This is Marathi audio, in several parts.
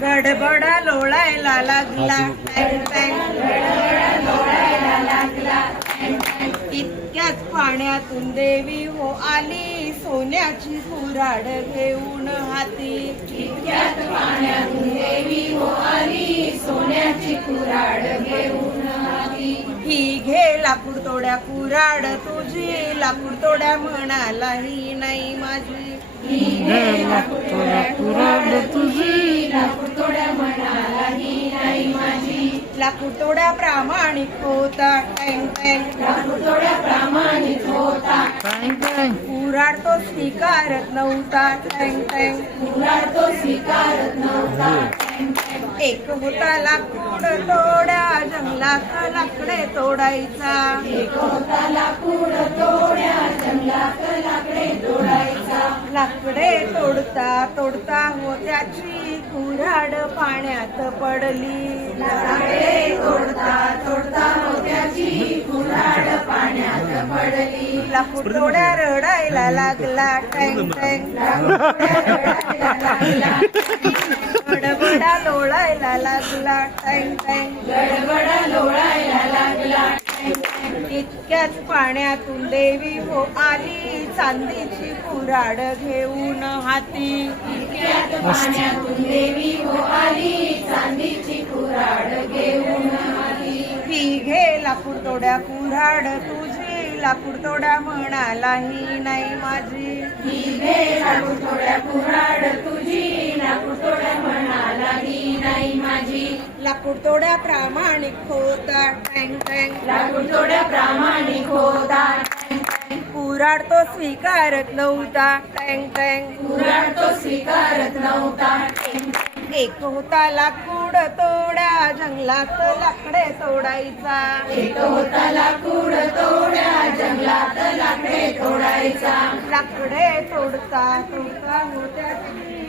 गडबडा लोळायला लागला. इतक्याच पाण्यातून देवी हो आली. सोन्याची कुऱ्हाड घेऊन हाती. इतक्यात पाण्यातून देवी हो आली. सोन्याची कुऱ्हाड घेऊन हाती. ही घे लाकूड तोड्या कुराड तुझी लाकूड तोड्या म्हणाला ही नाही माझी. लाकूड तोड्या प्रामाणिक होता. टँग तोड्या प्रामाणिक होता. कुऱ्हाड तो स्वीकारत नव्हता. टँग टँग. कुऱ्हाड तो स्वीकारत नव्हता. एक होता लाकूड तोड्या. जंगलात लाकडे तोडायचा लाकूड तोड्या जंगलात लाकडे तोडायचा. लाकडे तोडता तोडता हो त्याची कुऱ्हाड पाण्यात पडली. लाकडे तोडता तोडता हो त्याची कुऱ्हाड पाण्यात पडली लाकूड तोड्या रडायला लागला टँग टँग. लाकूड लागला लोळायला लागला टँग टँग. त्याच पाण्यातून देवी हो आली. चांदीची कुराड घेऊन हाती. पाण्यातून देवी हो आली चांदीची कुराड घेऊन हाती ती घे लाकूड तोड्या कुऱ्हाड तू लाकूड तोड्या म्हणाला ही नाही माझी. ही घे लाकूड तोड्या कुऱ्हाड तुझी लाकूड तोड्या म्हणाला ही नाही माझी. लाकूड तोड्या प्रामाणिक होता. टँग टँग. लाकूड तोड्या प्रामाणिक होता. कुऱ्हाड तो स्वीकारत नव्हता. टँग टँग. कुऱ्हाड तो स्वीकारत नव्हता. टँग. एक होता लाकूड तोड्या जंगलात लाकडे तोडायचा. एक होता लाकूड तोड्या जंगलात लाकडे तोडायचा. लाकडे तोडता तोडता होत्या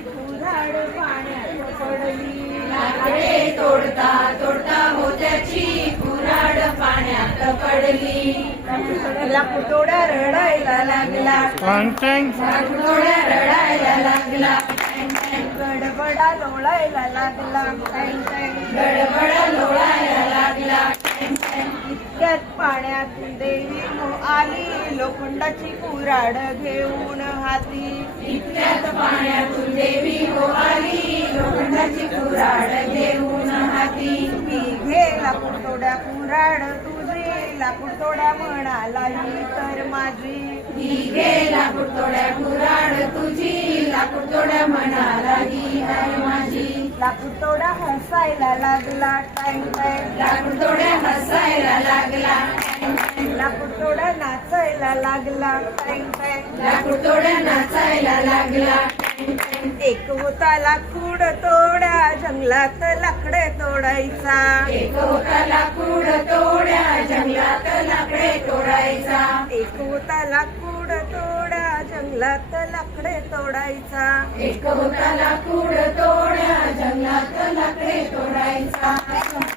कुऱ्हाड पाण्यात पडली. लाकडे तोडता तोडता होत्याची कुऱ्हाड पाण्यात पडली. लाकूड तोड्या रडायला लागला. थोड्या रडायला लागला. गडबडा लोळायला लागला. गडबडा लोळायला लागला. इतक्यात पाण्यातून देवी आली. लोखंडाची कुराड घेऊन हाती. इतक्यात पाण्यातून देवी हो आली. लोखंडाची कुराड घेऊन हाती. मी घे लाकूड तोड्या कुराड तुझी. लाकूड तोड्या म्हणाला ही तर माझी. मी घे लाकूड तोड्या हसायला लागला टँग टँग लाकूड तोड्या हसायला लागला. लाकूड तोड्या नाचायला लागला टँग टँग लाकूड तोड्या नाचायला लागला. एक होता लाकूड तोड्या जंगलात लाकडे तोडायचा एक होता लाकूड तोड्या जंगलात लाकडे तोडायचा एक होता लाकूड जंगलात लाकडे तोडायचा. एक होता लाकूड तोड्या जंगलात लाकडे तोडायचा.